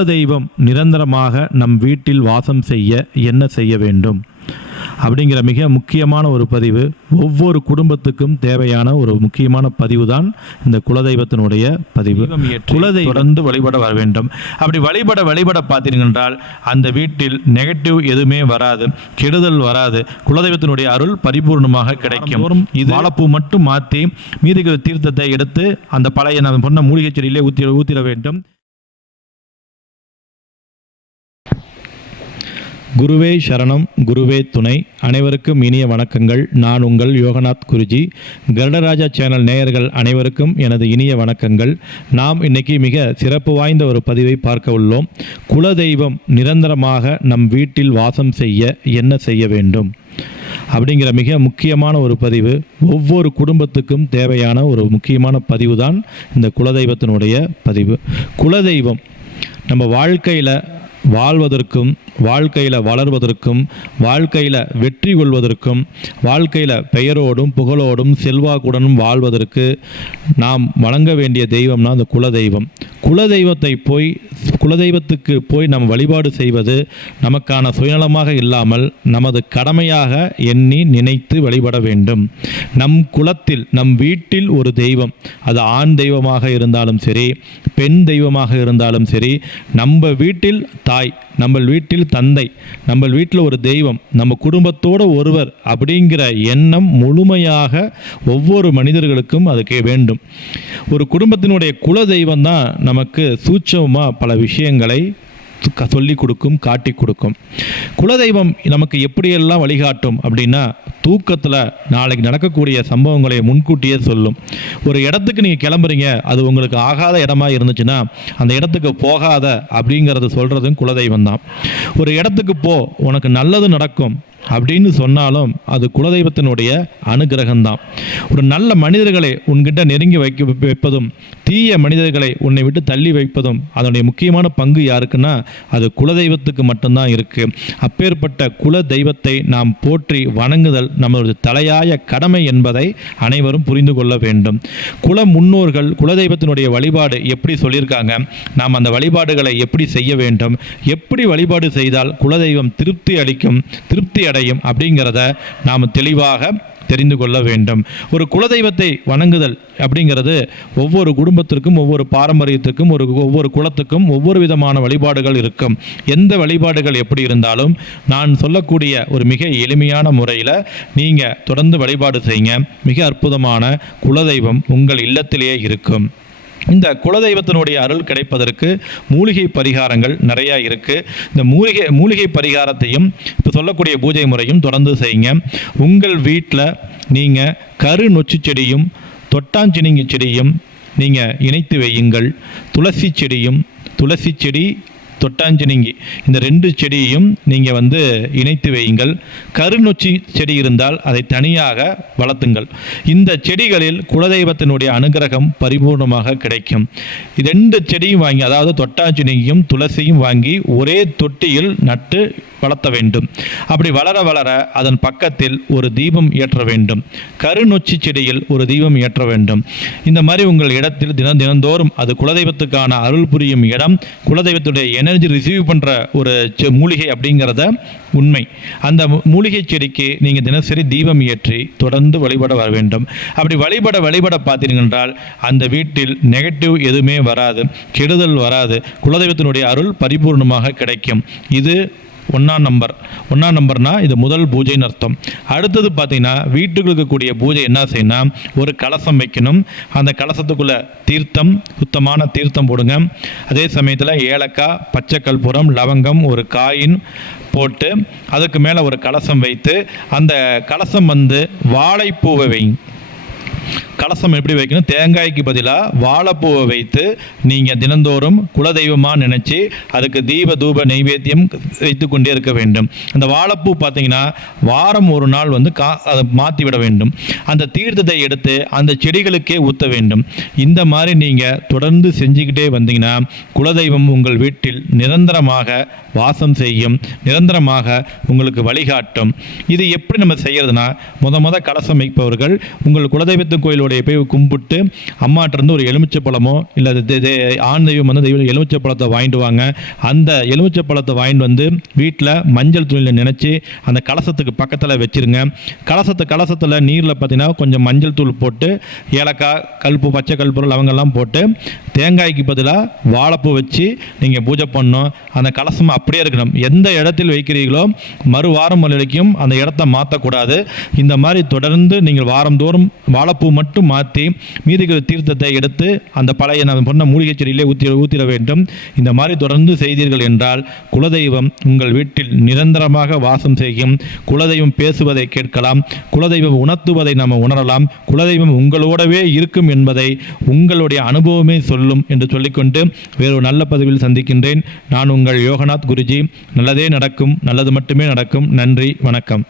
குலதெய்வம் நிரந்தரமாக நம் வீட்டில் வாசம் செய்ய என்ன செய்ய வேண்டும் அப்படிங்கிற மிக முக்கியமான ஒரு பதிவு. ஒவ்வொரு குடும்பத்துக்கும் தேவையான ஒரு முக்கியமான பதிவு தான் இந்த குலதெய்வத்தினுடைய பதிவு. குலதெய்வம் தொடர்ந்து வழிபட வர வேண்டும். அப்படி வழிபட பார்த்தீர்கள் அந்த வீட்டில் நெகட்டிவ் எதுவுமே வராது, கெடுதல் வராது. குலதெய்வத்தினுடைய அருள் பரிபூர்ணமாக கிடைக்கும். இது வாழைப்பூ மட்டும் மாற்றி மீதி தீர்த்தத்தை எடுத்து அந்த பழைய நான் சொன்ன மூலிகை செடியிலே ஊற்றிட வேண்டும். குருவே சரணம், குருவே துணை. அனைவருக்கும் இனிய வணக்கங்கள். நான் உங்கள் யோகநாத் குருஜி. கருடராஜா சேனல் நேயர்கள் அனைவருக்கும் எனது இனிய வணக்கங்கள். நாம் இன்னைக்கு மிக சிறப்பு வாய்ந்த ஒரு பதிவை பார்க்க உள்ளோம். குலதெய்வம் நிரந்தரமாக நம் வீட்டில் வாசம் செய்ய என்ன செய்ய வேண்டும் அப்படிங்கிற மிக முக்கியமான ஒரு பதிவு. ஒவ்வொரு குடும்பத்துக்கும் தேவையான ஒரு முக்கியமான பதிவு தான் இந்த குலதெய்வத்தினுடைய பதிவு. குலதெய்வம் நம்ம வாழ்க்கையில் வாழ்வதற்கும், வாழ்க்கையில் வளர்வதற்கும், வாழ்க்கையில் வெற்றி கொள்வதற்கும், வாழ்க்கையில் பெயரோடும் புகழோடும் செல்வாக்குடனும் வாழ்வதற்கு நாம் வணங்க வேண்டிய தெய்வம்னா அந்த குலதெய்வம். குலதெய்வத்துக்கு போய் நாம் வழிபாடு செய்வது நமக்கான சுயநலமாக இல்லாமல் நமது கடமையாக எண்ணி நினைத்து வழிபட வேண்டும். நம் குலத்தில், நம் வீட்டில் ஒரு தெய்வம், அது ஆண் தெய்வமாக இருந்தாலும் சரி, பெண் தெய்வமாக இருந்தாலும் சரி, நம்ம வீட்டில் தாய், நம்ம வீட்டில் தந்தை, நம்ம வீட்டில் ஒரு தெய்வம், நம்ம குடும்பத்தோடு ஒருவர் அப்படிங்கிற எண்ணம் முழுமையாக ஒவ்வொரு மனிதர்களுக்கும் அதுக்கு வேண்டும். ஒரு குடும்பத்தினுடைய குல தெய்வம் தான் நமக்கு சூட்சமாக பல விஷயங்களை சொல்லி கொடுக்கும், காட்டி கொடுக்கும். குலதெய்வம் நமக்கு எப்படியெல்லாம் வழிகாட்டும் அப்படின்னா, தூக்கத்தில் நாளைக்கு நடக்கக்கூடிய சம்பவங்களை முன்கூட்டியே சொல்லும். ஒரு இடத்துக்கு நீங்கள் கிளம்புறீங்க, அது உங்களுக்கு ஆகாத இடமா இருந்துச்சுன்னா அந்த இடத்துக்கு போகாத அப்படிங்கிறது சொல்கிறதும் குலதெய்வம் தான். ஒரு இடத்துக்கு போ, உனக்கு நல்லது நடக்கும் அப்படின்னு சொன்னாலும் அது குலதெய்வத்தினுடைய அனுகிரகம்தான். ஒரு நல்ல மனிதர்களை உன்கிட்ட நெருங்கி வைப்பதும், தீய மனிதர்களை உன்னை விட்டு தள்ளி வைப்பதும் அதனுடைய முக்கியமான பங்கு யாருக்குன்னா அது குலதெய்வத்துக்கு மட்டும்தான் இருக்கு. அப்பேற்பட்ட குல தெய்வத்தை நாம் போற்றி வணங்குதல் நம்மளுடைய தலையாய கடமை என்பதை அனைவரும் புரிந்து கொள்ள வேண்டும். குல முன்னோர்கள் குலதெய்வத்தினுடைய வழிபாடு எப்படி சொல்லியிருக்காங்க, நாம் அந்த வழிபாடுகளை எப்படி செய்ய வேண்டும், எப்படி வழிபாடு செய்தால் குலதெய்வம் திருப்தி அடையும் அப்படிங்கிறத நாம் தெளிவாக தெரிந்து கொள்ள வேண்டும். ஒரு குலதெய்வத்தை வணங்குதல் அப்படிங்கிறது ஒவ்வொரு குடும்பத்திற்கும், ஒவ்வொரு பாரம்பரியத்துக்கும், ஒவ்வொரு குலத்துக்கும் ஒவ்வொரு விதமான வழிபாடுகள் இருக்கும். எந்த வழிபாடுகள் எப்படி இருந்தாலும் நான் சொல்லக்கூடிய ஒரு மிக எளிமையான முறையில் நீங்கள் தொடர்ந்து வழிபாடு செய்யுங்க. மிக அற்புதமான குலதெய்வம் உங்கள் இல்லத்திலேயே இருக்கும். இந்த குலதெய்வத்தினுடைய அருள் கிடைப்பதற்கு மூலிகை பரிகாரங்கள் நிறையா இருக்குது. இந்த மூலிகை பரிகாரத்தையும் இப்போ சொல்லக்கூடிய பூஜை முறையும் தொடர்ந்து செய்யுங்க. உங்கள் வீட்டில் நீங்கள் கரு நொச்சி செடியும் தொட்டாஞ்சினிங்கி செடியும் நீங்கள் இணைத்து வையுங்கள். துளசி செடி தொட்டாஞ்சினிங்கி இந்த 2 செடியையும் நீங்கள் இணைத்து வையுங்கள். கருநொச்சி செடி இருந்தால் அதை தனியாக வளர்த்துங்கள். இந்த செடிகளில் குலதெய்வத்தினுடைய அனுகிரகம் பரிபூர்ணமாக கிடைக்கும். 2 செடியும் வாங்கி, அதாவது தொட்டாஞ்சினிங்கியும் துளசியும் வாங்கி ஒரே தொட்டியில் நட்டு வளர்த்த வேண்டும். அப்படி வளர வளர அதன் பக்கத்தில் ஒரு தீபம் ஏற்ற வேண்டும். கருநொச்சி செடியில் ஒரு தீபம் ஏற்ற வேண்டும். இந்த மாதிரி உங்கள் இடத்தில் தினந்தோறும் அது குலதெய்வத்துக்கான அருள் புரியும் இடம், குலதெய்வத்துடைய எனர்ஜி ரிசீவ் பண்ணுற ஒரு மூலிகை அப்படிங்கிறத உண்மை. அந்த மூலிகை செடிக்கு நீங்கள் தினசரி தீபம் ஏற்றி தொடர்ந்து வழிபட வர வேண்டும். அப்படி வழிபட பார்த்தீர்கள் அந்த வீட்டில் நெகட்டிவ் எதுவுமே வராது, கெடுதல் வராது. குலதெய்வத்தினுடைய அருள் பரிபூர்ணமாக கிடைக்கும். இது 1ஆம் நம்பர்னா இது முதல் பூஜைன்னு அர்த்தம். அடுத்தது பார்த்தீங்கன்னா, வீட்டுக்கு இருக்கக்கூடிய பூஜை என்ன செய்யணும், ஒரு கலசம் வைக்கணும். அந்த கலசத்துக்குள்ளே தீர்த்தம், சுத்தமான தீர்த்தம் போடுங்க. அதே சமயத்தில் ஏலக்காய், பச்சை கற்பூரம், லவங்கம், ஒரு காயின் போட்டு அதுக்கு மேலே ஒரு கலசம் வைத்து அந்த கலசம் வாழைப்பூவை வைங்க. கலசம் எப்படி வைக்கணும், தேங்காய்க்கு பதிலாக வாழைப்பூவை வைத்து நீங்கள் தினந்தோறும் குலதெய்வமாக நினச்சி அதுக்கு தீப தூப நைவேத்தியம் வைத்து கொண்டே இருக்க வேண்டும். அந்த வாழைப்பூ பார்த்தீங்கன்னா வாரம் ஒரு நாள் அதை மாற்றி விட வேண்டும். அந்த தீர்த்தத்தை எடுத்து அந்த செடிகளுக்கே ஊற்ற வேண்டும். இந்த மாதிரி நீங்கள் தொடர்ந்து செஞ்சுக்கிட்டே வந்தீங்கன்னா குலதெய்வம் உங்கள் வீட்டில் நிரந்தரமாக வாசம் செய்யும், நிரந்தரமாக உங்களுக்கு வழிகாட்டும். இது எப்படி நம்ம செய்யறதுனா, முத கலசம் வைப்பவர்கள் உங்கள் குலதெய்வத்தின் கோயிலோட தெய்வங்களுடைய போய் கும்பிட்டு அம்மாட்டிருந்து ஒரு எலுமிச்சை பழமோ இல்லை ஆண் தெய்வம் வந்து எலுமிச்சை பழத்தை வாங்கிட்டு வாங்க. அந்த எலுமிச்சை பழத்தை வாங்கிட்டு வந்து வீட்டில் மஞ்சள் துணியில் நினச்சி அந்த கலசத்துக்கு பக்கத்தில் வச்சுருங்க. கலசத்தில் நீரில் பார்த்தீங்கன்னா கொஞ்சம் மஞ்சள் தூள் போட்டு ஏலக்காய், கல்பு, பச்சை கல்பு, லவங்கெல்லாம் போட்டு தேங்காய்க்கு பதிலாக வாழைப்பூ வச்சு நீங்கள் பூஜை பண்ணணும். அந்த கலசம் அப்படியே இருக்கணும். எந்த இடத்தில் வைக்கிறீர்களோ மறுவாரம் வரைக்கும் அந்த இடத்த மாற்றக்கூடாது. இந்த மாதிரி தொடர்ந்து நீங்கள் வாரந்தோறும் வாழைப்பூ மட்டும் மாற்றி மீதிக்கிற தீர்த்தத்தை எடுத்து அந்த பழைய நான் சொன்ன மூலிகை செடியிலே ஊற்றிட வேண்டும். இந்த மாதிரி தொடர்ந்து செய்தீர்கள் என்றால் குலதெய்வம் உங்கள் வீட்டில் நிரந்தரமாக வாசம் செய்யும். குலதெய்வம் பேசுவதை கேட்கலாம், குலதெய்வம் உணர்த்துவதை நாம் உணரலாம், குலதெய்வம் உங்களோடவே இருக்கும் என்பதை உங்களுடைய அனுபவமே சொல்லும் என்று சொல்லிக்கொண்டு வேறு நல்ல பதிவில் சந்திக்கின்றேன். நான் உங்கள் யோகநாத் குருஜி. நல்லதே நடக்கும், நல்லது மட்டுமே நடக்கும். நன்றி, வணக்கம்.